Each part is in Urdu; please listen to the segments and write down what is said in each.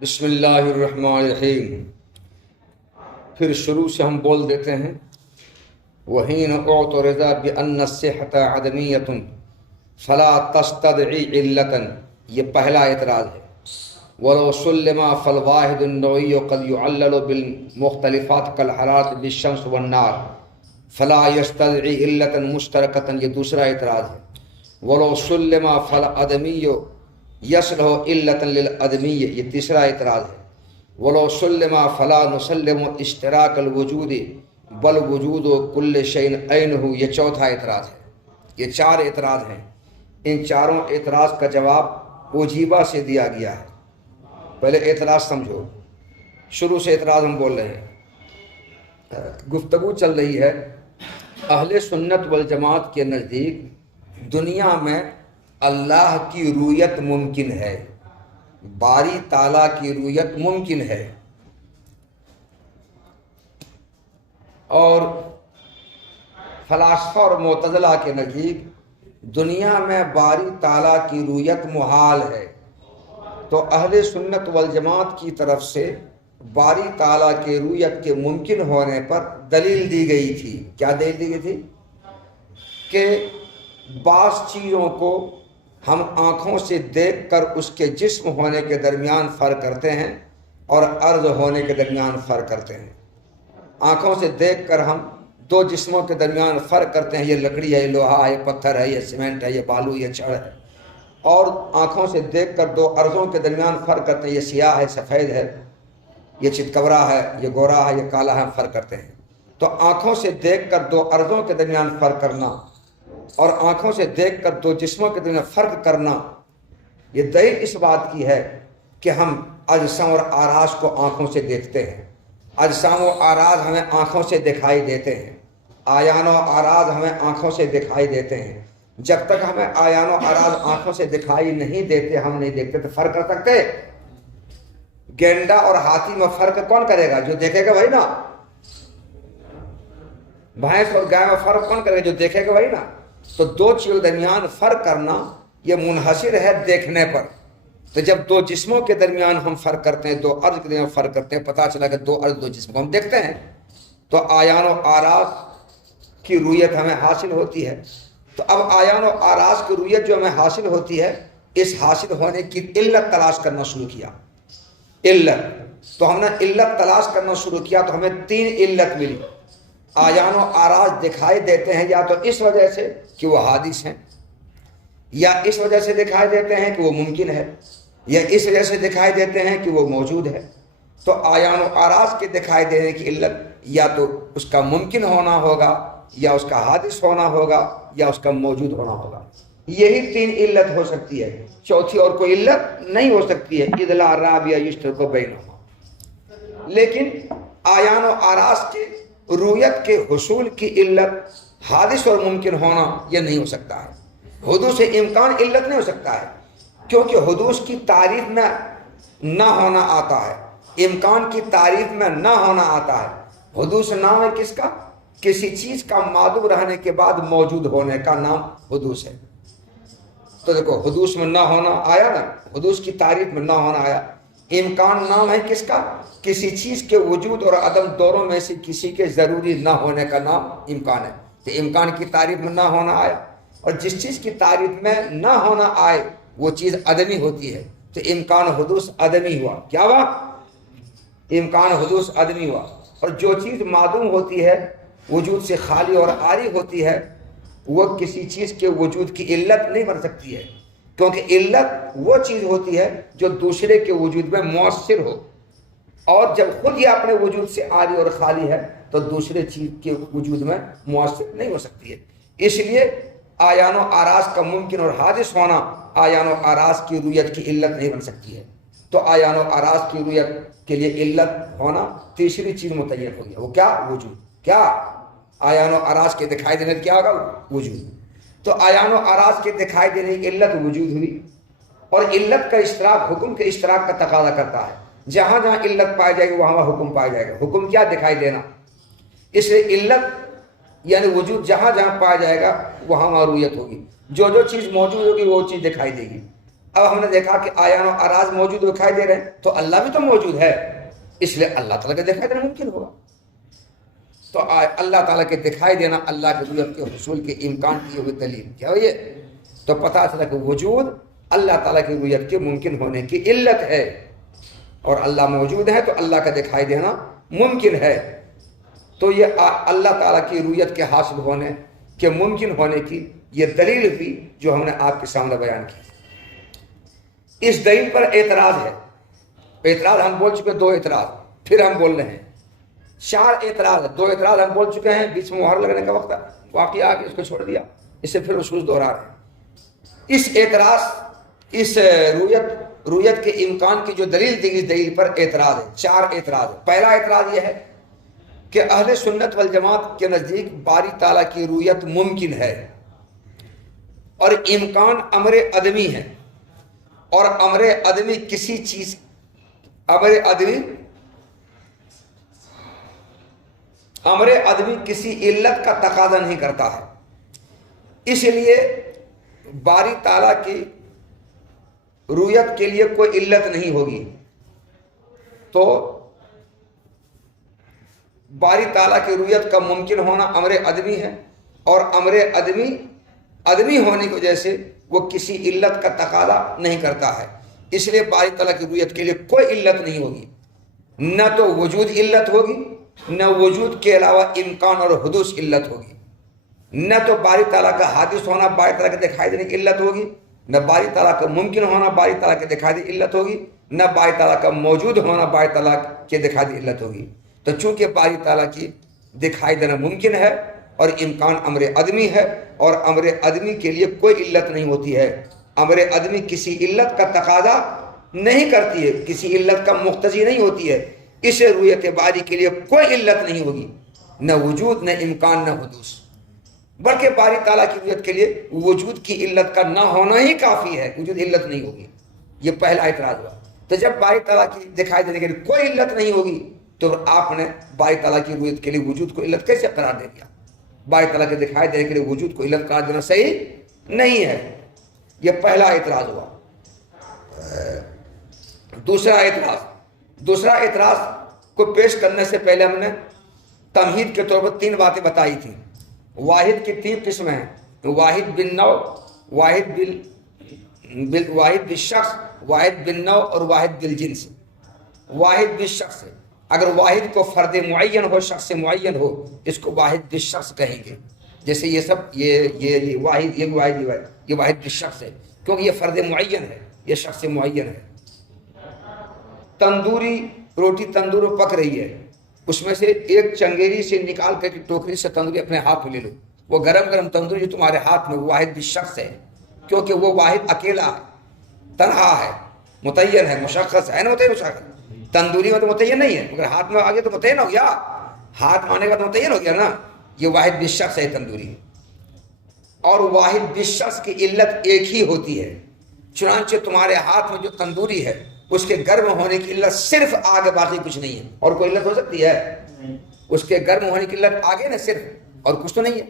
بسم اللہ الرحمن الرحیم۔ پھر شروع سے ہم بول دیتے ہیں وَحِينَ اُعْتُرِضَ بِأَنَّ الصِّحَّةَ عَدَمِيَّةٌ فَلَا تَسْتَدْعِي عِلَّةً، یہ پہلا اعتراض ہے۔ وَلَوْ سُلِّمَ فَالْوَاحِدُ النَّوْعِيُّ قَدْ يُعَلَّلُ بِالْمُخْتَلِفَاتِ كَالْحَرَارَةِ بِالشَّمْسِ وَالنَّارِ فَلَا يَسْتَدْعِي عِلَّةً مُشْتَرَكَةً، یہ دوسرا اعتراض ہے۔ وَلَوْ سُلِّمَ فَالْعَدَمِيُّ یصلح علۃ للعدمی، یہ تیسرا اعتراض ہے۔ ولو سلم فلا نسلم اشتراک الوجود بل وجود کل شیء عینہ، یہ چوتھا اعتراض ہے۔ یہ چار اعتراض ہیں۔ ان چاروں اعتراض کا جواب اجیبہ سے دیا گیا ہے۔ پہلے اعتراض سمجھو، شروع سے اعتراض ہم بول رہے ہیں۔ گفتگو چل رہی ہے اہل سنت والجماعت کے نزدیک دنیا میں اللہ کی رویت ممکن ہے، باری تعالیٰ کی رویت ممکن ہے، اور فلاسفہ اور معتزلہ کے نزدیک دنیا میں باری تعالیٰ کی رویت محال ہے۔ تو اہل سنت والجماعت کی طرف سے باری تعالیٰ کے رویت کے ممکن ہونے پر دلیل دی گئی تھی۔ کیا دلیل دی گئی تھی؟ کہ بعض چیزوں کو ہم آنکھوں سے دیکھ کر اس کے جسم ہونے کے درمیان فرق کرتے ہیں اور عرض ہونے کے درمیان فرق کرتے ہیں۔ آنکھوں سے دیکھ کر ہم دو جسموں کے درمیان فرق کرتے ہیں، یہ لکڑی ہے، یہ لوہا ہے، یہ پتھر ہے، یہ سیمنٹ ہے، یہ بالو، یہ چھڑ ہے۔ اور آنکھوں سے دیکھ کر دو عرضوں کے درمیان فرق کرتے ہیں، یہ سیاہ ہے، سفید ہے، یہ چتکبرا ہے، یہ گورا ہے، یہ کالا ہے، ہم فرق کرتے ہیں۔ تو آنکھوں سے دیکھ کر دو عرضوں کے درمیان فرق کرنا اور آنکھوں سے دیکھ کر دو جسموں کے درمیان فرق کرنا، یہ دلیل اس بات کی ہے کہ ہم اجسام اور اعراض کو آنکھوں سے دیکھتے ہیں۔ اجسام و اعراض ہمیں آنکھوں سے دکھائی دیتے ہیں، آیان و اعراض ہمیں آنکھوں سے دکھائی دیتے ہیں۔ جب تک ہمیں آیان و اعراض آنکھوں سے دکھائی نہیں دیتے، ہم نہیں دیکھتے، تو فرق کر سکتے؟ گینڈا اور ہاتھی میں فرق کون کرے گا؟ جو دیکھے گا وہی نا۔ بھینس اور گائے میں فرق کون کرے گا؟ جو دیکھے گا وہی نا۔ تو دو چیزوں کے درمیان فرق کرنا یہ منحصر ہے دیکھنے پر۔ تو جب دو جسموں کے درمیان ہم فرق کرتے ہیں، دو عرض کے درمیان فرق کرتے ہیں، پتہ چلا کہ دو عرض دو جسم کو ہم دیکھتے ہیں، تو آیان و اعراض کی رویت ہمیں حاصل ہوتی ہے۔ تو اب آیان و اعراض کی رویت جو ہمیں حاصل ہوتی ہے، اس حاصل ہونے کی علت تلاش کرنا شروع کیا۔ علت، تو ہم نے علت تلاش کرنا شروع کیا تو ہمیں تین علت ملی۔ آیان و اعراض دکھائی دیتے ہیں یا تو اس وجہ سے کہ وہ حادث ہیں، یا اس وجہ سے دکھائی دیتے ہیں کہ وہ ممکن ہے، یا اس وجہ سے دکھائی دیتے ہیں کہ وہ موجود ہے۔ تو آیان و اعراض کے دکھائی دینے کی علت یا تو اس کا ممکن ہونا ہوگا، یا اس کا حادث ہونا ہوگا، یا اس کا موجود ہونا ہوگا۔ یہی تین علت ہو سکتی ہے، چوتھی اور کوئی علت نہیں ہو سکتی ہے۔ اذ لا رابع یشترک بینہما۔ لیکن آیان و اعراض کے رویت کے حصول کی علت حادث اور ممکن ہونا یہ نہیں ہو سکتا ہے۔ حدوث امکان علت نہیں ہو سکتا ہے، کیونکہ حدوث کی تعریف میں نہ ہونا آتا ہے، امکان کی تعریف میں نہ ہونا آتا ہے۔ حدوث نام ہے کس کا؟ کسی چیز کا معدوم رہنے کے بعد موجود ہونے کا نام حدوث ہے۔ تو دیکھو، حدوث میں نہ ہونا آیا نا، حدوث کی تعریف میں نہ ہونا آیا۔ امکان نام ہے کس کا؟ کسی چیز کے وجود اور عدم دونوں میں سے کسی کے ضروری نہ ہونے کا نام امکان ہے۔ تو امکان کی تعریف میں نہ ہونا آیا، اور جس چیز کی تعریف میں نہ ہونا آئے وہ چیز عدمی ہوتی ہے، تو امکان حدوث عدمی ہوا۔ کیا ہوا؟ امکان حدوث عدمی ہوا۔ اور جو چیز معدوم ہوتی ہے، وجود سے خالی اور عاری ہوتی ہے، وہ کسی چیز کے وجود کی علت نہیں بن سکتی ہے، کیونکہ علت وہ چیز ہوتی ہے جو دوسرے کے وجود میں مؤثر ہو، اور جب خود یہ اپنے وجود سے عاری اور خالی ہے تو دوسرے چیز کے وجود میں مؤثر نہیں ہو سکتی ہے۔ اس لیے آیان و اعراض کا ممکن اور حادث ہونا آیان و اعراض کی رویت کی علت نہیں بن سکتی ہے۔ تو آیان و اعراض کی رویت کے لیے علت ہونا تیسری چیز متعین ہو گیا، وہ کیا؟ وجود۔ کیا؟ آیان و اعراض کے دکھائی دینے کیا ہوگا؟ وجود۔ تو آیان و اعراض کے دکھائی دینے کی علت وجود ہوئی، اور علت کا اشتراک حکم کے اشتراک کا تقاضا کرتا ہے۔ جہاں جہاں علت پائی جائے گی وہاں وہاں حکم پایا جائے گا۔ حکم کیا؟ دکھائی دینا۔ اس لیے علت یعنی وجود جہاں جہاں پایا جائے گا وہاں وہاں رویت ہوگی۔ جو جو چیز موجود ہوگی وہ چیز دکھائی دے گی۔ اب ہم نے دیکھا کہ آیان و اراز موجود دکھائی دے رہے ہیں تو اللہ بھی تو موجود ہے، اس لیے اللہ تعالیٰ کے دکھائی دینا ممکن ہوگا۔ تو اللہ تعالیٰ کے دکھائی دینا اللہ کے رؤیت کے حصول کے امکان کی ہوئی دلیل کیا ہے؟ یہ تو پتہ چلا کہ وجود اللہ تعالیٰ کی رؤیت کے ممکن ہونے کی علت ہے، اور اللہ موجود ہے تو اللہ کا دکھائی دینا ممکن ہے۔ تو یہ اللہ تعالیٰ کی رؤیت کے حاصل ہونے کے ممکن ہونے کی یہ دلیل ہوئی جو ہم نے آپ کے سامنے بیان کی۔ اس دلیل پر اعتراض ہے، اعتراض ہم بول چکے، 2 اعتراض پھر ہم بول رہے ہیں، 4 اعتراض ہے، 2 اعتراض ہم بول چکے ہیں، بیچ میں مہر لگنے کا وقت واقعہ آ کے اس کو چھوڑ دیا، اس سے پھر اصول دوہرا رہے ہیں۔ اس اعتراض، اس رؤیت کے امکان کی جو دلیل تھی، اس دلیل پر اعتراض ہے، 4 اعتراض ہے۔ پہلا اعتراض یہ ہے کہ اہل سنت والجماعت کے نزدیک باری تعالیٰ کی رؤیت ممکن ہے، اور امکان امر عدمی ہے، اور امر عدمی کسی چیز، امر عدمی کسی علت کا تقاضا نہیں کرتا ہے، اس لیے باری تعالیٰ کی رؤیت کے لیے کوئی علت نہیں ہوگی۔ تو باری تعالیٰ کی رؤیت کا ممکن ہونا امر عدمی ہے، اور امر عدمی ہونے کی وجہ سے وہ کسی علت کا تقاضا نہیں کرتا ہے، اس لیے باری تعالیٰ کی رؤیت کے لیے کوئی علت نہیں ہوگی، نہ تو وجود علت ہوگی، نہ وجود کے علاوہ امکان اور حدوث علت ہوگی، نہ تو باری تعالیٰ کا حادث ہونا باری تعالیٰ کے دکھائی دینے کی علت ہوگی، نہ باری تعالیٰ کا ممکن ہونا باری تعالیٰ کے دکھائی دی علت ہوگی، نہ باری تعالیٰ کا موجود ہونا باری تعالیٰ کے دکھائی دی علت ہوگی۔ تو چونکہ باری تعالیٰ کی دکھائی دینا ممکن ہے اور امکان امر عدمی ہے، اور امر عدمی کے لیے کوئی علت نہیں ہوتی ہے، امر عدمی کسی علت کا تقاضا نہیں کرتی ہے، کسی علت کا مقتضی نہیں ہوتی ہے، اس رؤیت باری کے لیے کوئی علت نہیں ہوگی، نہ وجود، نہ امکان، نہ حدوث، بلکہ باری تعالیٰ کی رؤیت کے لیے وجود کی علت کا نہ ہونا ہی کافی ہے، وجود علت نہیں ہوگی۔ یہ پہلا اعتراض ہوا۔ تو جب باری تعالیٰ کی دکھائی دینے کے لیے کوئی علت نہیں ہوگی تو آپ نے باری تعالیٰ کی رؤیت کے لیے وجود کو علت کیسے قرار دے دیا؟ باری تعالیٰ کے دکھائی دینے کے لیے وجود کو علت قرار دینا صحیح نہیں ہے۔ یہ پہلا اعتراض ہوا۔ دوسرا اعتراض کو پیش کرنے سے پہلے ہم نے تمہید کے طور پر 3 باتیں بتائی تھیں۔ واحد کی 3 قسمیں ہیں، واحد بالنوع، واحد بالشخص، واحد بالنوع اور واحد بالجنس۔ واحد بالشخص، اگر واحد کو فرد معین ہو، شخص معین ہو، اس کو واحد بالشخص کہیں گے۔ جیسے یہ سب یہ واحد بالشخص ہے، کیونکہ یہ فرد معین ہے، یہ شخص معین ہے۔ تندوری روٹی تندور میں پک رہی ہے، اس میں سے ایک چنگیری سے نکال کر کے ٹوکری سے تندوری اپنے ہاتھ میں لے لو، وہ گرم گرم تندوری جو تمہارے ہاتھ میں، وہ واحد بالشخص ہے، کیونکہ وہ واحد اکیلا ہے، تنہا ہے، متعین ہے، مشخص ہے نا، متعین مشخص۔ تندوری میں تو متعین نہیں ہے، مگر ہاتھ میں آگے تو متعین ہو گیا، ہاتھ میں آنے کا تو متعین ہو گیا نا۔ یہ واحد بالشخص ہے تندوری، اور واحد بالشخص کی علت ایک ہی ہوتی ہے۔ چنانچہ تمہارے ہاتھ میں جو تندوری ہے اس کے گرم ہونے کی علت صرف آگ، باقی کچھ نہیں ہے۔ اور کوئی علت ہو سکتی ہے؟ اس کے گرم ہونے کی علت آگے نا صرف، اور کچھ تو نہیں ہے۔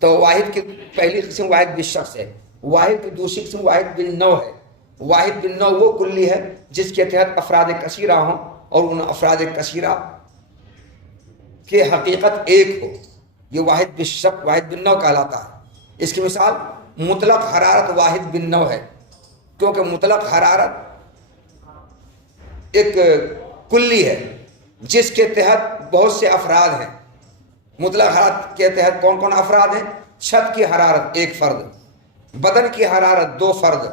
تو واحد کی پہلی قسم واحد بالشخص ہے۔ واحد کی دوسری قسم واحد بالنوع ہے۔ واحد بالنوع وہ کلی ہے جس کے تحت افراد کثیرہ ہوں، اور ان افراد کثیرہ کی حقیقت ایک ہو، یہ واحد بالشخص، واحد بالنوع کہلاتا ہے۔ اس کی مثال مطلق حرارت واحد بالنوع ہے، کیونکہ مطلق حرارت ایک کلی ہے جس کے تحت بہت سے افراد ہیں۔ مطلق حرارت کے تحت کون کون افراد ہیں؟ چھت کی حرارت 1 فرد، بدن کی حرارت 2 فرد،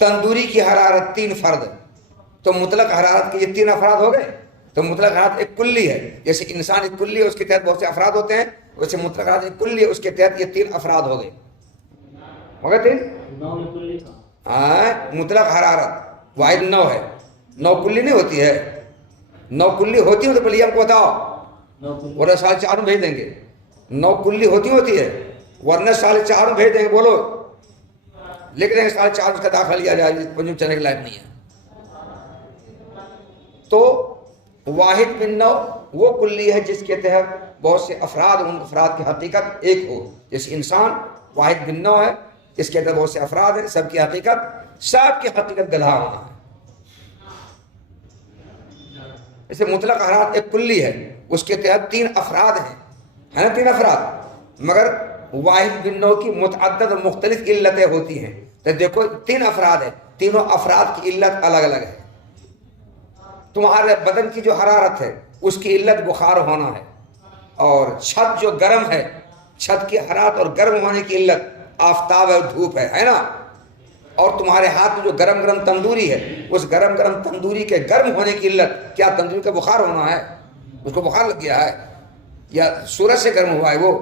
تندوری کی حرارت 3 فرد۔ تو مطلق حرارت کے یہ 3 افراد ہو گئے۔ تو مطلق حرارت ایک کلی ہے، جیسے انسان ایک کلی ہے، اس کے تحت بہت سے افراد ہوتے ہیں، ویسے مطلق حرارت ایک کلی ہے، اس کے تحت یہ 3 افراد ہو گئے۔ ہو گئے 3؟ مطلق حرارت واحد نو ہے، 9 کلی نہیں ہوتی ہے۔ 9 کلی ہوتی ہو تو پہلے ہم کو بتاؤ، ورنہ 4.5 میں بھیج دیں گے۔ 9 کلی ہوتی ہے، ورنہ 4.5 میں بھیج دیں گے۔ بولو، لکھ دیں گے 4.5 اس کا داخلہ لیا جائے، پنجم چلنے کے لائق نہیں ہے۔ تو واحد بالنوع وہ کلی ہے جس کے تحت بہت سے افراد، ان افراد کی حقیقت ایک ہو، جیسے انسان واحد بالنوع ہے، اس کے اندر بہت سے افراد ہیں، سب کی حقیقت گدھا ہونا ہے۔ اسے مطلق حرارت ایک کلی ہے، اس کے تحت 3 افراد ہیں، ہے نا 3 افراد، مگر واحد بن نوع کی متعدد اور مختلف علتیں ہوتی ہیں۔ تو دیکھو 3 افراد ہیں، تینوں افراد کی علت الگ الگ ہے۔ تمہارے بدن کی جو حرارت ہے اس کی علت بخار ہونا ہے، اور چھت جو گرم ہے، چھت کی حرارت اور گرم ہونے کی علت آفتاب اور دھوپ ہے نا۔ اور تمہارے ہاتھ میں جو گرم گرم تندوری ہے، اس گرم گرم تندوری کے گرم ہونے کی علت کیا تندوری کا بخار ہونا ہے؟ اس کو بخار لگ گیا ہے، یا سورج سے گرم ہوا ہے، وہ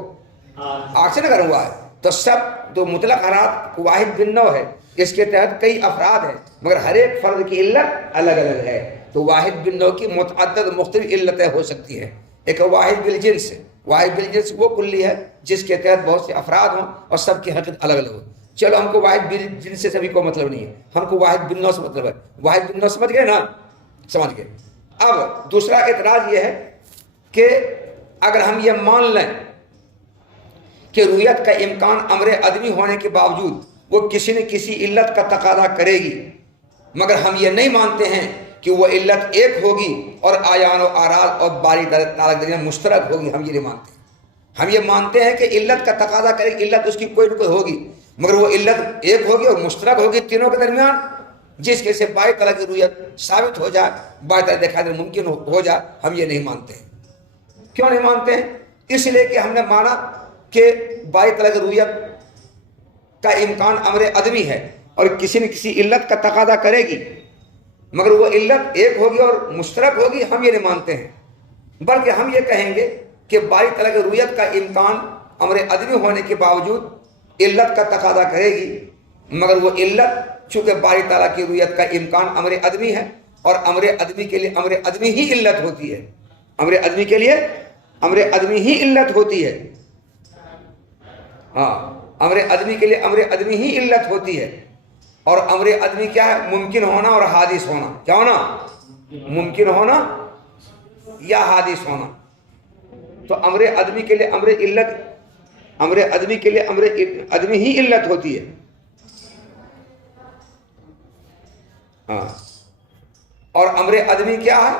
آگ سے نہ گرم ہوا ہے؟ تو سب تو مطلق حرارت واحد بن نوع ہے، اس کے تحت کئی افراد ہیں، مگر ہر ایک فرد کی علت الگ الگ ہے۔ تو واحد بن نوع کی متعدد مختلف علتیں ہو سکتی ہیں۔ ایک واحد بالجنس، واحد بالجنس وہ کلی ہے جس کے تحت بہت سے افراد ہوں اور سب کی حقیقت الگ الگ ہو۔ چلو ہم کو واحد بالجنس سے سبھی کو مطلب نہیں ہے، ہم کو واحد بن نوع سے مطلب ہے۔ واحد بن نوع سمجھ گئے نا؟ سمجھ گئے۔ اب دوسرا اعتراض یہ ہے کہ اگر ہم یہ مان لیں کہ رویت کا امکان امر عدمی ہونے کے باوجود وہ کسی نہ کسی علت کا تقاضا کرے گی، مگر ہم یہ نہیں مانتے ہیں کہ وہ علت ایک ہوگی اور آیان و آراز اور باری تعالیٰ درمیان مشترک ہوگی، ہم یہ نہیں مانتے۔ ہم یہ مانتے ہیں کہ علت کا تقاضا کرے گی، علت اس کی کوئی نہ کوئی ہوگی، مگر وہ علت ایک ہوگی اور مشترک ہوگی تینوں کے درمیان، جس کے سے باری تعالیٰ کی رویت ثابت ہو جائے، باری تعالیٰ دکھائی دینا ممکن ہو جائے، ہم یہ نہیں مانتے ہیں۔ کیوں نہیں مانتے ہیں؟ اس لیے کہ ہم نے مانا کہ باری تعالیٰ کی رویت کا امکان امر عدمی ہے اور کسی نہ کسی علت کا تقاضا کرے گی، مگر وہ علت ایک ہوگی اور مشترک ہوگی، ہم یہ نہیں مانتے ہیں۔ بلکہ ہم یہ کہیں گے کہ باری تعالیٰ کی رویت کا امکان امر عدمی ہونے کے باوجود علت کا تقاضا کرے گی، مگر وہ علت چونکہ باری تعالیٰ کی رویت کا امکان امر عدمی ہے اور امر عدمی کے لیے امر عدمی ہی علت ہوتی ہے، امر عدمی کے لیے امر عدمی ہی علت ہوتی ہے، ہاں امر عدمی کے لیے امر عدمی ہی علت ہوتی ہے۔ اور امر عدمی کیا ہے؟ ممکن ہونا اور حادث ہونا۔ کیا ہونا؟ ممکن ہونا یا حادث ہونا۔ تو امر عدمی کے لیے امر عدمی کے لیے امر عدمی ہی علت ہوتی ہے، ہاں۔ اور امر عدمی کیا ہے؟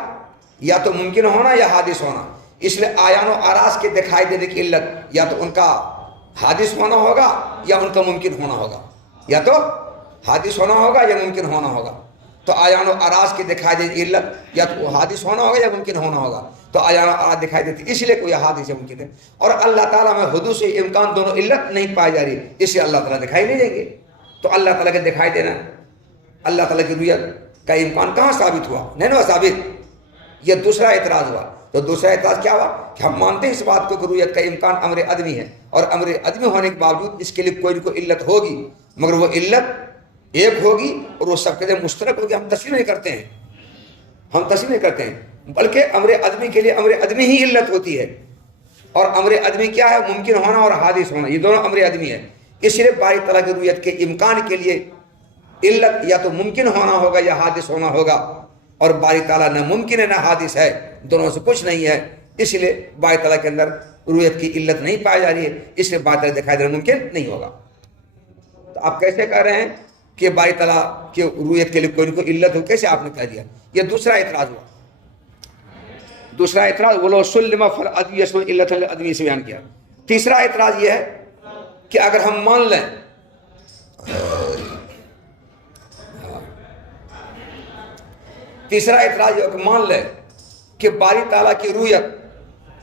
یا تو ممکن ہونا یا حادث ہونا۔ اس لیے آیان و آراز کے دکھائی دینے کی علت یا تو ان کا حادث ہونا ہوگا یا ان کا ممکن ہونا ہوگا، یا تو حادث ہونا ہوگا یا ممکن ہونا ہوگا۔ تو آیان و آراز کے دکھائی دینے کی علت یا تو حادث ہونا ہوگا یا ممکن ہونا ہوگا۔ تو آیان و آراز دکھائی دیتی، اس لیے کوئی حادث یا ممکن ہے۔ اور اللہ تعالیٰ میں حدوث و امکان دونوں علت نہیں پائی جا رہی، اس لیے اللہ تعالیٰ دکھائی نہیں دیں گے۔ تو اللہ تعالیٰ کے دکھائی دینا، اللہ تعالیٰ کی رویت کا امکان کہاں ثابت ہوا؟ نہیں نا ثابت۔ یہ دوسرا اعتراض ہوا۔ تو دوسرا اعتراض کیا ہوا کہ ہم مانتے ہیں اس بات کو کہ رویت کا امکان امر عدمی ہے، اور امر عدمی ہونے کے باوجود اس کے لیے کوئی نہ کوئی علت ہوگی، مگر وہ علت ایک ہوگی اور وہ سب کے لیے مشترک ہوگی۔ ہم تسلیم نہیں کرتے ہیں، ہم تسلیم نہیں کرتے ہیں، بلکہ امر عدمی کے لیے امر عدمی ہی علت ہوتی ہے۔ اور امر عدمی کیا ہے؟ ممکن ہونا اور حادث ہونا، یہ دونوں امر عدمی ہے۔ اس لیے باری تعالیٰ کی رویت کے امکان کے لیے علت یا تو ممکن ہونا ہوگا یا حادث ہونا ہوگا، اور باری تعالیٰ نہ ممکن ہے نہ حادث ہے، دونوں سے کچھ نہیں ہے۔ اس لیے باری تعالیٰ کے اندر رویت کی علت نہیں پائی جا رہی ہے، اس لیے باری تعالیٰ دکھائی دینا ممکن نہیں ہوگا۔ تو آپ کیسے کہہ رہے ہیں کہ باری تعالیٰ کی رویت کے لیے کوئی نہ کوئی علت ہو؟ کیسے آپ نے کہہ دیا؟ یہ دوسرا اعتراض ہوا۔ دوسرا اعتراض ولو سلم فالعدمی یشمل علت العدمی سے بیان کیا۔ تیسرا اعتراض یہ ہے کہ اگر ہم مان لیں تیسرا اعتراض یہ کہ مان لیں کہ باری تعالیٰ کی رویت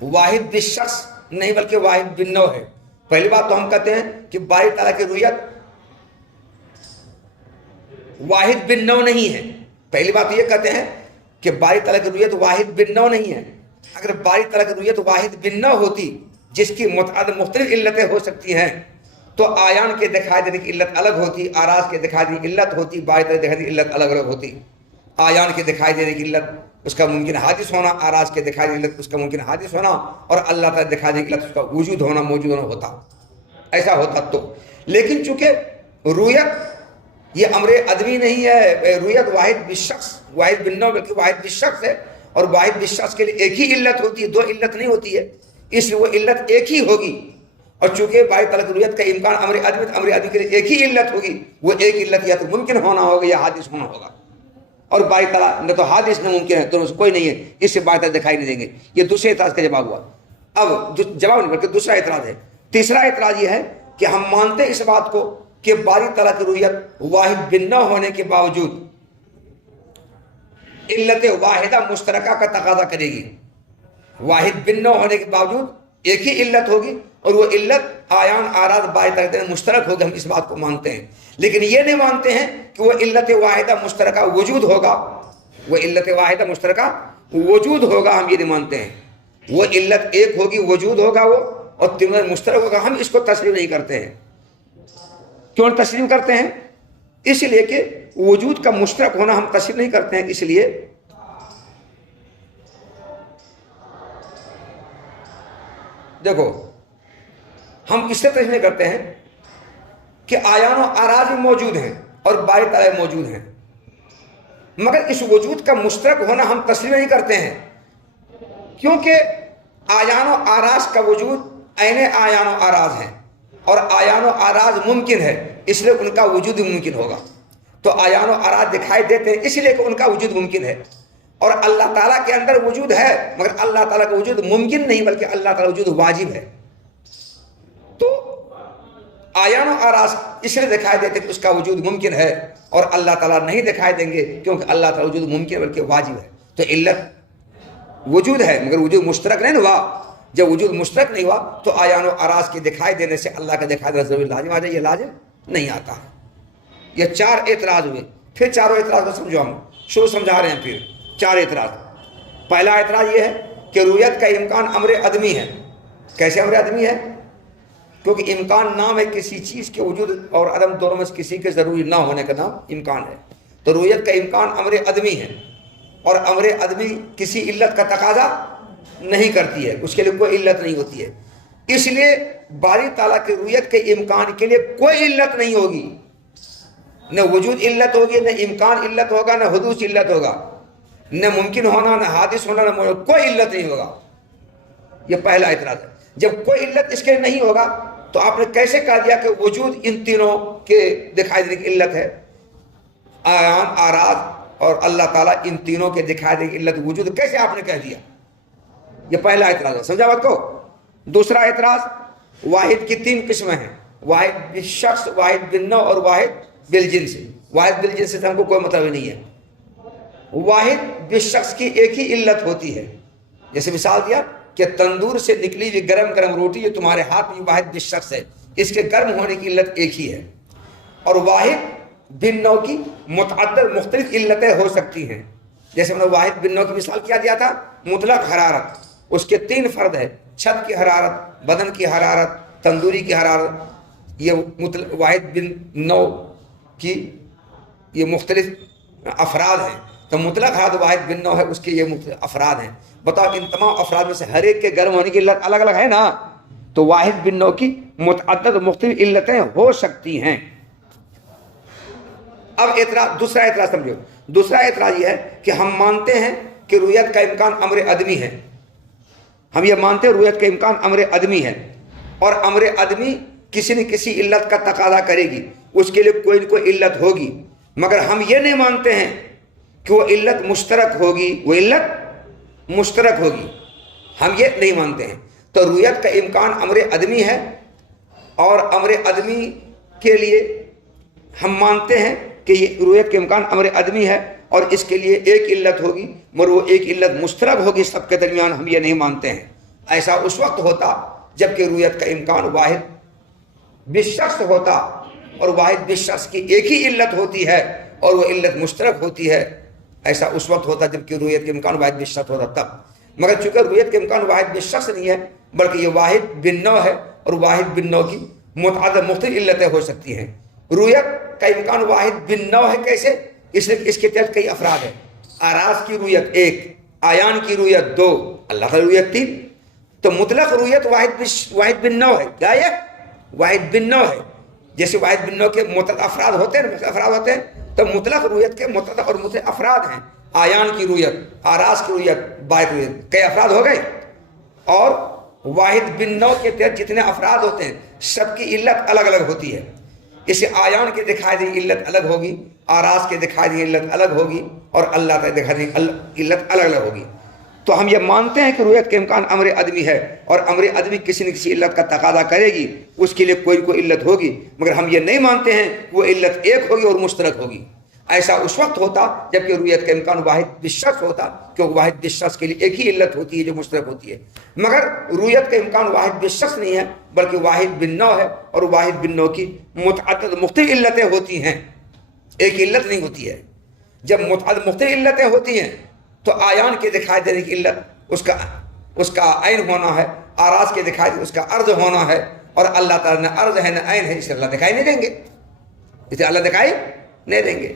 واحد بالشخص نہیں بلکہ واحد بالنوع ہے۔ پہلی بات تو ہم کہتے ہیں کہ باری تعالیٰ کی رویت واحد بالنوع نہیں ہے۔ پہلی بات یہ کہتے ہیں کہ باری تعالیٰ کی رویت واحد بالنوع نہیں ہے۔ اگر باری تعالیٰ کی رویت واحد بالنوع ہوتی جس کی متعدد مختلف علتیں ہو سکتی ہیں تو آیان کے دکھائی دینے کی علت الگ ہوتی، آراز کے دکھائی دینے کی علت ہوتی، باری تعالیٰ دکھائی دینے کی علت الگ الگ ہوتی۔ آیان کے دکھائی دینے کی علت اس کا ممکن حادث ہونا، آراز کے دکھائی دینے کی علت اس کا ممکن حادث ہونا، اور اللہ تعالیٰ دکھائی دینے کی علت اس کا وجود ہونا، موجود ہونا ہوتا۔ ایسا ہوتا تو، لیکن چونکہ رویت یہ امر عدمی نہیں ہے، رویت واحد بالشخص، واحد بالنوع بلکہ واحد بالشخص ہے، اور واحد بالشخص کے لیے ایک ہی علت ہوتی ہے، دو علت نہیں ہوتی ہے، اس لیے وہ علت ایک ہی ہوگی، اور چونکہ باری تعالیٰ کی رویت کا امکان امر ادمی کے لیے ایک ہی علت ہوگی، وہ ایک علت یا تو ممکن ہونا ہوگا یا حادث ہونا ہوگا، اور باری تعالیٰ نہ تو حادث نہ ممکن ہے، تو کوئی نہیں ہے، اس سے باری تعالیٰ دکھائی نہیں دیں گے۔ یہ دوسرے اعتراض کا جواب ہوا۔ اب جواب نہیں بلکہ دوسرا اعتراض ہے۔ تیسرا اعتراض یہ ہے کہ ہم مانتے اس بات کو کہ باری تعالیٰ کی رویت واحد بن نہ ہونے کے باوجود علت واحدہ مشترکہ کا تقاضا کرے گی، واحد بن نہ ہونے کے باوجود ایک ہی علت ہوگی، اور وہ علت آیان آراز باری تعالیٰ مشترک ہوگی، ہم اس بات کو مانتے ہیں۔ لیکن یہ نہیں مانتے ہیں کہ وہ علت واحدہ مشترکہ وجود ہوگا، وہ علت واحدہ مشترکہ وجود ہوگا، ہم یہ نہیں مانتے ہیں۔ وہ علت ایک ہوگی، وجود ہوگا وہ، اور تینوں مشترک ہوگا، ہم اس کو تسلیم نہیں کرتے ہیں۔ کیوں تسلیم کرتے ہیں؟ اس لیے کہ وجود کا مشترک ہونا ہم تسلیم نہیں کرتے ہیں، اس لیے دیکھو ہم اس سے تسلیم نہیں کرتے ہیں کہ آیان و آراز بھی موجود ہیں اور باری تعالیٰ موجود ہیں، مگر اس وجود کا مشترک ہونا ہم تسلیم نہیں کرتے ہیں، کیونکہ آیان و آراز کا وجود عین آیان و آراز ہے، اور آیان و آراز ممکن ہے، اس لیے ان کا وجود ممکن ہوگا۔ تو آیان و آراز دکھائی دیتے ہیں اس لیے کہ ان کا وجود ممکن ہے، اور اللہ تعالیٰ کے اندر وجود ہے، مگر اللہ تعالیٰ کا وجود ممکن نہیں بلکہ اللہ تعالیٰ وجود واجب ہے۔ تو آیان و آراز اس لیے دکھائی دیتے کہ اس کا وجود ممکن ہے، اور اللہ تعالیٰ نہیں دکھائی دیں گے کیونکہ اللہ تعالیٰ وجود ممکن ہے بلکہ واجب ہے۔ تو علت وجود ہے مگر وجود مشترک نہیں ہوا۔ جب وجود مشترک نہیں ہوا تو آیان و آراز کے دکھائی دینے سے اللہ کا دکھائی دینا ضروری لازم آ جائے، یہ لازم نہیں آتا ہے۔ یہ چار اعتراض ہوئے۔ پھر چاروں اعتراض کو سمجھو، ہم شروع سمجھا رہے ہیں۔ پھر چار اعتراض۔ پہلا اعتراض یہ ہے کہ رویت کا امکان امر عدمی ہے۔ کیسے امر عدمی ہے؟ کیونکہ امکان نام ہے کسی چیز کے وجود اور عدم دونوں میں کسی کے ضروری نہ ہونے کا نام امکان ہے۔ تو رویت کا امکان امر عدمی ہے، اور امر عدمی کسی علت کا تقاضا نہیں کرتی ہے، اس کے لیے کوئی علت نہیں ہوتی ہے، اس لیے باری تعالیٰ کی رویت کے امکان کے لیے کوئی علت نہیں ہوگی، نہ وجود علت ہوگی، نہ امکان علت ہوگا، نہ حدوث علت ہوگا، نہ ممکن ہونا، نہ حادث ہونا، نہ موجود، کوئی علت نہیں ہوگا۔ یہ پہلا اعتراض ہے۔ جب کوئی علت اس کے نہیں ہوگا تو آپ نے کیسے کہہ دیا کہ وجود ان تینوں کے دکھائی دینے کی علت ہے؟ آیان آراز اور اللہ تعالیٰ ان تینوں کے دکھائی دینے کی علت وجود کیسے آپ نے کہہ دیا؟ یہ پہلا اعتراض ہے، سمجھا بات کو؟ دوسرا اعتراض، واحد کی تین قسمیں ہیں، واحد بالشخص، واحد بالنوع اور واحد بالجنس۔ واحد بالجنس سے ہم کو کوئی مطلب نہیں ہے۔ واحد بالشخص کی ایک ہی علت ہوتی ہے، جیسے مثال دیا کہ تندور سے نکلی ہوئی گرم گرم روٹی جو تمہارے ہاتھ میں، واحد بالشخص ہے، اس کے گرم ہونے کی علت ایک ہی ہے۔ اور واحد بالنوع کی متعدد مختلف علتیں ہو سکتی ہیں، جیسے میں نے واحد بالنوع کی مثال کیا دیا تھا، مطلق حرارت، اس کے تین فرد ہے، چھت کی حرارت، بدن کی حرارت، تندوری کی حرارت۔ یہ واحد بالنوع کی یہ مختلف افراد ہیں۔ تو مطلق حرارت واحد بالنوع ہے، اس کے یہ مختلف افراد ہیں۔ بتاؤ ان تمام افراد میں سے ہر ایک کے گرم ہونے کی علت الگ الگ ہے نا؟ تو واحد بالنوع کی متعدد مختلف علتیں ہو سکتی ہیں۔ اب اعتراض، دوسرا اعتراض سمجھو۔ دوسرا اعتراض یہ ہے کہ ہم مانتے ہیں کہ رویت کا امکان امر عدمی ہے۔ ہم یہ مانتے ہیں رویت کا امکان امر عدمی ہے، اور امر عدمی کسی نہ کسی علت کا تقاضا کرے گی، اس کے لیے کوئی نہ کوئی علت ہوگی، مگر ہم یہ نہیں مانتے ہیں کہ وہ علت مشترک ہوگی، وہ علت مشترک ہوگی، ہم یہ نہیں مانتے ہیں۔ تو رویت کا امکان امر عدمی ہے، اور امر عدمی کے لیے ہم مانتے ہیں کہ یہ رویت کے امکان امر عدمی ہے، اور اس کے لیے ایک علت ہوگی، مگر وہ ایک علت مشترک ہوگی سب کے درمیان، ہم یہ نہیں مانتے ہیں۔ ایسا اس وقت ہوتا جبکہ رویت کا امکان واحد بالشخص ہوتا، اور واحد بالشخص کی ایک ہی علت ہوتی ہے اور وہ علت مشترک ہوتی ہے۔ ایسا اس وقت ہوتا جبکہ رویت کے امکان واحد بالشخص ہوتا تب، مگر چونکہ رویت کے امکان واحد بالشخص نہیں ہے بلکہ یہ واحد بالنوع ہے، اور واحد بالنوع کی متعدد مختلف علتیں ہو سکتی ہیں۔ رویت کا امکان واحد بالنوع ہے، کیسے؟ اس لیے اس کے تحت کئی افراد ہیں۔ آراز کی رویت ایک، آیان کی رویت دو، اللہ کی رویت تین۔ تو مطلق رویت واحد بالنوع ہے۔ کیا یہ واحد بالنوع ہے؟ جیسے واحد بالنوع کے متعدد افراد ہوتے ہیں، مختلف افراد ہوتے ہیں، تو مطلق رویت کے متعدد اور مختلف افراد ہیں۔ آیان کی رویت، آراز کی رویت، بائی کی رویت، کئی افراد ہو گئے۔ اور واحد بن نو کے تحت جتنے افراد ہوتے ہیں سب کی علت الگ الگ ہوتی ہے. اسے آیان کے دکھائی دی علت الگ ہوگی، آراز کے دکھائی دی علت الگ ہوگی، اور اللہ تعالیٰ دکھائی دی علت الگ الگ ہوگی. تو ہم یہ مانتے ہیں کہ رؤیت کا امکان امر ادمی ہے، اور امر ادمی کسی نہ کسی علت کا تقاضا کرے گی، اس کے لیے کوئی کوئی علت ہوگی، مگر ہم یہ نہیں مانتے ہیں کہ وہ علت ایک ہوگی اور مشترک ہوگی. ایسا اس وقت ہوتا جبکہ رؤیت کا امکان واحد بالشخص ہوتا، کیونکہ واحد بالشخص کے لیے ایک ہی علت ہوتی ہے جو مشترک ہوتی ہے. مگر رؤیت کا امکان واحد بالشخص نہیں ہے بلکہ واحد بالنوع ہے، اور واحد بالنوع کی متعدد مختلف علتیں ہوتی ہیں، ایک علت نہیں ہوتی ہے. جب متعدد مختلف علتیں ہوتی ہیں تو آیان کے دکھائی دینے کی علت اس کا عین ہونا ہے، آراز کے دکھائی اس کا عرض ہونا ہے، اور اللہ تعالیٰ نے عرض ہے نہ عین ہے، اسے اللہ دکھائی نہیں دیں گے، اسے اللہ دکھائی نہیں دیں گے.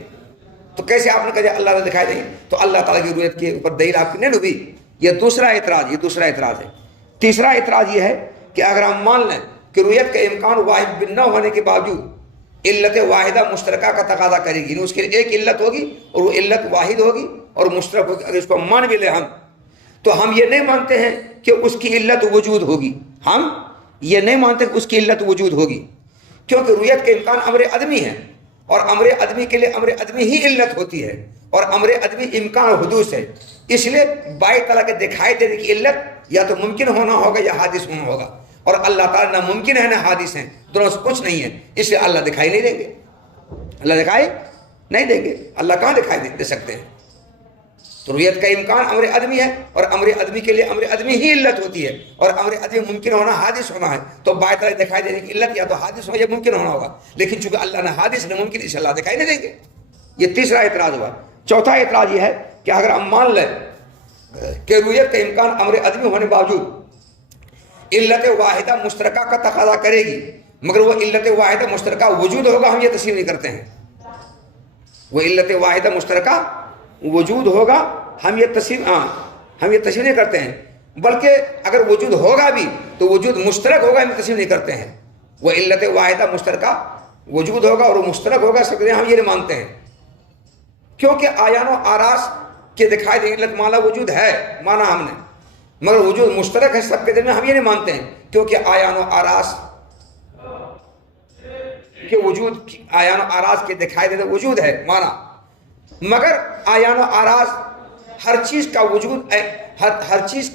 تو کیسے آپ نے کہا اللہ تعالیٰ دکھائی دیں گے؟ تو اللہ تعالیٰ کی رؤیت کے اوپر دلیل آپ کی نہیں ہوئی. یہ دوسرا اعتراض ہے. تیسرا اعتراض یہ ہے کہ اگر ہم مان لیں کہ رؤیت کا امکان واحد بالنوع ہونے کے باوجود علت واحدہ مشترکہ کا تقاضا کرے گی، اس کے لیے ایک علت ہوگی اور وہ علت واحد ہوگی اور مشترک ہوگی. اگر اس کو مان بھی لیں ہم، تو ہم یہ نہیں مانتے ہیں کہ اس کی علت وجود ہوگی. ہم یہ نہیں مانتے کہ اس کی علت وجود ہوگی، کیونکہ رؤیت کا امکان امر ادمی ہے، اور امر ادمی کے لیے امر ادمی ہی علت ہوتی ہے، اور امر ادمی امکان حدوث ہے. اس لیے بائی تعالیٰ کے دکھائی دینے کی علت یا تو ممکن ہونا ہوگا یا حادث ہونا ہوگا، اور اللہ تعالیٰ نہ ممکن ہے نہ حادث ہیں، دونوں سے کچھ نہیں ہے. اس لیے اللہ دکھائی نہیں دیں گے، اللہ دکھائی نہیں دیں گے. اللہ کہاں دکھائی دے سکتے ہیں؟ تو رؤیت کا امکان امر ادمی ہے، اور امر ادمی کے لیے امر ادمی ہی علت ہوتی ہے، اور امر ادمی ممکن ہونا حادث ہونا ہے. تو بائی تعالیٰ دکھائی دینے کی علت یا تو حادث ہو یا ممکن ہونا ہوگا، لیکن چونکہ اللہ نے حادث نے ممکن، اس اللہ دکھائی نہیں دیں گے. یہ تیسرا اعتراض ہوا. چوتھا اعتراض یہ ہے کہ اگر ہم مان لیں کہ رؤیت کا امکان امر ادمی ہونے باوجود علت واحدہ مشترکہ کا تقاضا کرے گی، مگر وہ علت واحدہ مشترکہ وجود ہوگا، ہم یہ تسلیم نہیں کرتے ہیں. وہ علت واحدہ مشترکہ وجود ہوگا، ہم یہ تسلیم نہیں کرتے ہیں. بلکہ اگر وجود ہوگا بھی تو وجود مشترک ہوگا، ہم تسلیم نہیں کرتے ہیں. وہ علت واحدہ مشترکہ وجود ہوگا اور مشترک ہوگا، سکتے ہم یہ نہیں مانتے ہیں، کیونکہ آیان و آراز کے دکھائی دے علت مانا وجود ہے، مانا ہم نے، مگر وجود مشترک ہے سب کے دل میں، ہم یہ نہیں مانتے ہیں. کیونکہ آیان و آراز کے وجود، آیان و آراز کے دکھائی دے وجود ہے مانا، مگر آیان و آراز ہر چیز کا وجود، ہر چیز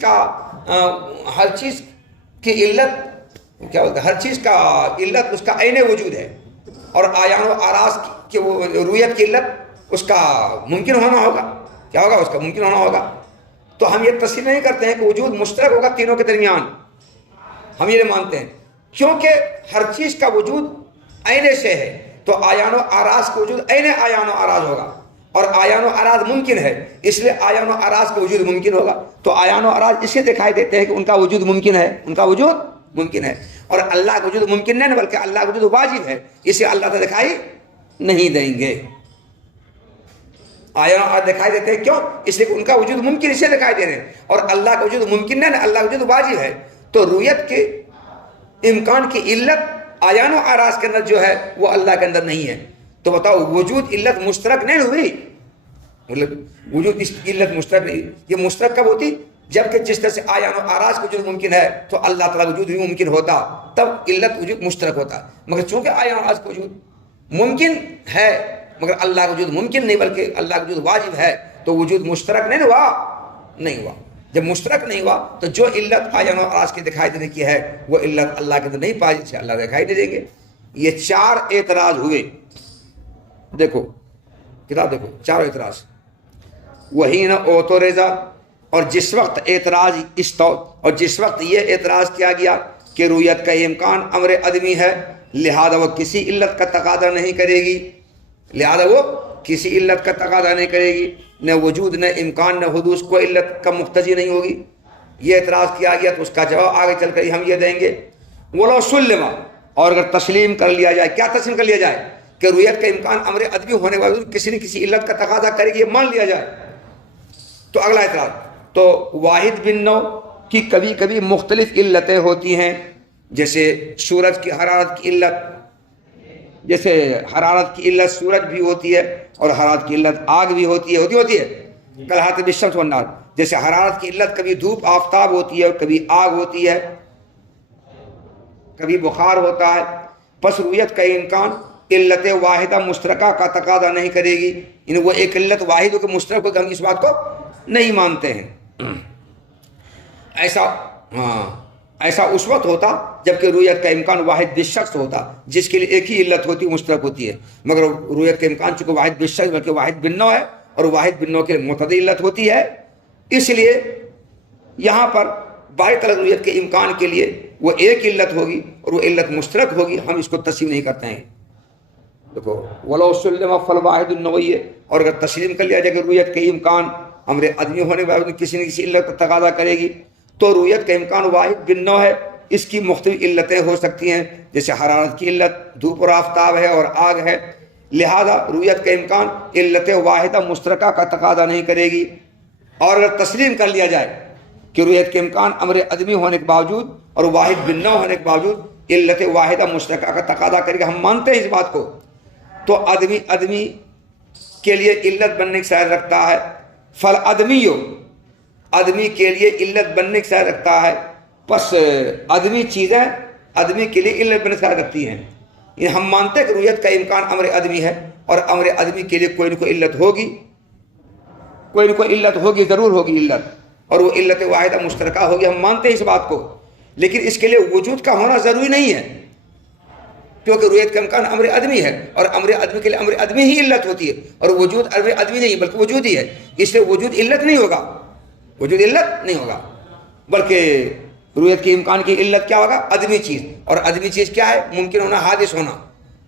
کی علت کیا بولتے ہیں، ہر چیز کا علت اس کا عین وجود ہے، اور آیان و آراز کی رؤیت کی علت اس کا ممکن ہونا ہوگا. کیا ہوگا؟ اس کا ممکن ہونا ہوگا. تو ہم یہ تسلیم نہیں کرتے ہیں کہ وجود مشترک ہوگا تینوں کے درمیان، ہم یہ نہیں مانتے ہیں. کیونکہ ہر چیز کا وجود عین سے ہے، تو آیان و آراز کا وجود عین آیان و آراز ہوگا، اور آیان و آراز ممکن ہے، اس لیے آیان و آراز کا وجود ممکن ہوگا. تو آیان و آراز اسے دکھائی دیتے ہیں کہ ان کا وجود ممکن ہے، ان کا وجود ممکن ہے. اور اللہ کا وجود ممکن نہیں بلکہ اللہ کا وجود واجب ہے، اسے اللہ تعالیٰ دکھائی نہیں دیں گے. آیان و آراز دکھائی دیتے ہیں کیوں؟ اس لیے کہ ان کا وجود ممکن اسے دکھائی دے رہے ہیں، اور اللہ کا وجود ممکن نہیں، اللہ کا وجود واجب ہے. تو رؤیت کے امکان کی علت آیان و آراز کے اندر جو ہے وہ اللہ کے اندر نہیں ہے. تو بتاؤ وجود علت مشترک نہیں ہوئی، وجود اس علت مشترک نہیں. یہ مشترک کب ہوتی؟ جبکہ جس طرح سے آیان و آراز کا وجود ممکن ہے تو اللہ تعالیٰ وجود بھی ممکن ہوتا، تب علت وجود مشترک ہوتا. مگر چونکہ آیان و آراز کا وجود ممکن ہے مگر اللہ کا وجود ممکن نہیں بلکہ اللہ کا وجود واجب ہے، تو وجود مشترک نہیں ہوا. جب مشترک نہیں ہوا تو جو علت آیان و آراز کے دکھائی دینے کی ہے وہ علت اللہ کے اندر نہیں پائی، جسے اللہ دکھائی نہیں دیں گے. یہ 4 اعتراض ہوئے. دیکھو کتاب دیکھو، 4 اعتراض. وہی نہ اوتوریزا، اور جس وقت یہ اعتراض کیا گیا کہ رؤیت کا امکان امر ادمی ہے، لہذا وہ کسی علت کا تقاضا نہیں کرے گی، نہ وجود نہ امکان نہ حدوث، کوئی علت کا مقتضی نہیں ہوگی. یہ اعتراض کیا گیا تو اس کا جواب آگے چل کر ہم یہ دیں گے. ولو سلم، اور اگر تسلیم کر لیا جائے، کیا تسلیم کر لیا جائے؟ کہ رؤیت کا امکان امر ادبی ہونے والا کسی نہ کسی علت کا تقاضا کرے گی، یہ مان لیا جائے. تو اگلا اعتراض، تو واحد بن نوع کی کبھی کبھی مختلف علتیں ہوتی ہیں، جیسے سورج کی حرارت کی علت، جیسے حرارت کی علت سورج بھی ہوتی ہے اور حرارت کی علت آگ بھی ہوتی ہے کل ہاتھ بالشمس والنار. جیسے حرارت کی علت کبھی دھوپ آفتاب ہوتی ہے اور کبھی آگ ہوتی ہے، کبھی بخار ہوتا ہے، پس رویت کا امکان علت واحدہ مشترکہ کا تقاضا نہیں کرے گی، یعنی وہ ایک علت واحد ہو کہ مشترک ہو کہ ہم اس بات کو نہیں مانتے ہیں۔ ایسا اس وقت ہوتا جبکہ رویت کا امکان واحد بالشخص ہوتا، جس کے لیے ایک ہی علت ہوتی مشترک ہوتی ہے، مگر رویت کا امکان چونکہ واحد بالشخص بلکہ واحد بالنوع ہے، اور واحد بالنوع کے لیے متعدد علت ہوتی ہے، اس لیے یہاں پر بائی طرح رویت کے امکان کے لیے وہ ایک علت ہوگی اور وہ علت مشترک ہوگی، ہم اس کو تسلیم نہیں کرتے ہیں۔ دیکھو ولو سلم فالواحد النوعی، اور اگر تسلیم کر لیا جائے کہ رویت کے امکان امر عدمی ہونے کے بعد کسی نہ کسی علت کا تقاضا کرے گی، تو رویت کا امکان واحد بالنوع ہے، اس کی مختلف علتیں ہو سکتی ہیں، جیسے حرارت کی علت دھوپ اور آفتاب ہے اور آگ ہے، لہذا رویت کا امکان علت واحدہ مشترکہ کا تقاضا نہیں کرے گی۔ اور اگر تسلیم کر لیا جائے کہ رویت کے امکان امر عدمی ہونے کے باوجود اور واحد بالنوع ہونے کے باوجود علت واحدہ مشترکہ کا تقاضا کرے گا، ہم مانتے ہیں اس بات کو، تو آدمی کے لیے علت بننے کی صلاحیت رکھتا ہے، فل آدمی کے لیے علت بننے کی صلاحیت رکھتا ہے، پس آدمی چیزیں آدمی کے لیے علت بننے کی صلاحیت رکھتی ہیں، یعنی ہم مانتے ہیں کہ رویت کا امکان امر آدمی ہے، اور امر آدمی کے لیے کوئی نہ کوئی علت ہوگی، کوئی نہ کوئی علت ہوگی، ضرور ہوگی علت، اور وہ علت واحدہ مشترکہ ہوگی، ہم مانتے ہیں اس بات کو، لیکن اس کے لیے وجود کا ہونا ضروری نہیں ہے، کیونکہ رویت کا امکان امر آدمی ہے، اور امر آدمی کے لیے امر آدمی ہی علت ہوتی ہے، اور وجود امر آدمی نہیں بلکہ وجود ہی ہے، اس لیے وجود علت نہیں ہوگا، وجود علت نہیں ہوگا، بلکہ رویت کے امکان کی علت کیا ہوگا؟ آدمی چیز، اور آدمی چیز کیا ہے؟ ممکن ہونا، حادث ہونا،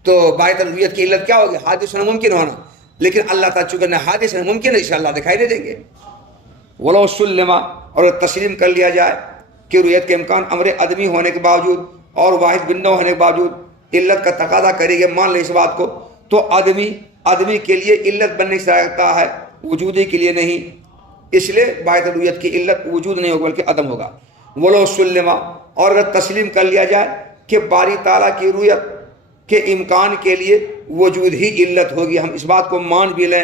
تو باعث رویت کی علت کیا ہوگی؟ حادث ہونا، ممکن ہونا، لیکن اللہ تعالیٰ چونکہ نہ حادث ہے ممکن ہے، انشاءاللہ دکھائی دے دیں گے۔ ولو سلم، اور تسلیم کر لیا جائے کہ رویت کے امکان امر آدمی ہونے کے باوجود اور واحد بالنوع ہونے کے باوجود علت کا تقاضا کرے گا، مان لیں اس بات کو، تو آدمی کے لیے علت بننے سے رکھتا ہے، وجودی کے لیے نہیں، اس لیے باعث رویت کی علت وجود نہیں ہوگا بلکہ عدم ہوگا۔ ولو سلم، اور اگر تسلیم کر لیا جائے کہ باری تعالیٰ کی رویت کے امکان کے لیے وجود ہی علت ہوگی، ہم اس بات کو مان بھی لیں،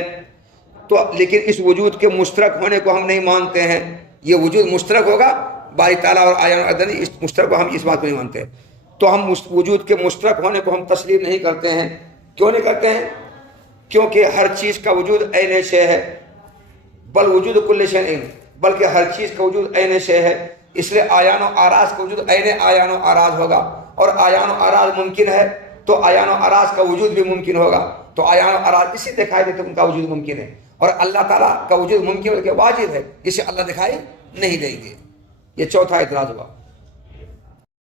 تو لیکن اس وجود کے مشترک ہونے کو ہم نہیں مانتے ہیں، یہ وجود مشترک ہوگا باری تعالیٰ اور آیان عدنی، اس مشترک کو ہم اس بات کو نہیں مانتے، تو ہم وجود کے مشترک ہونے کو ہم تسلیم نہیں کرتے ہیں۔ کیوں نہیں کرتے ہیں؟ کیونکہ ہر چیز کا وجود عین شے ہے، بل وجود کل شیء، بلکہ ہر چیز کا وجود عین شے ہے، اس لیے آیان و آراز کا وجود عین آیان و آراز ہوگا، اور آیان و آراز ممکن ہے تو آیان و آراز کا وجود بھی ممکن ہوگا، تو آیان و آراز اسی دکھائی دیتے ان کا وجود ممکن ہے، اور اللہ تعالیٰ کا وجود ممکن بلکہ واجب ہے، اسے اللہ دکھائی نہیں دیں گے۔ یہ چوتھا اعتراض ہوا۔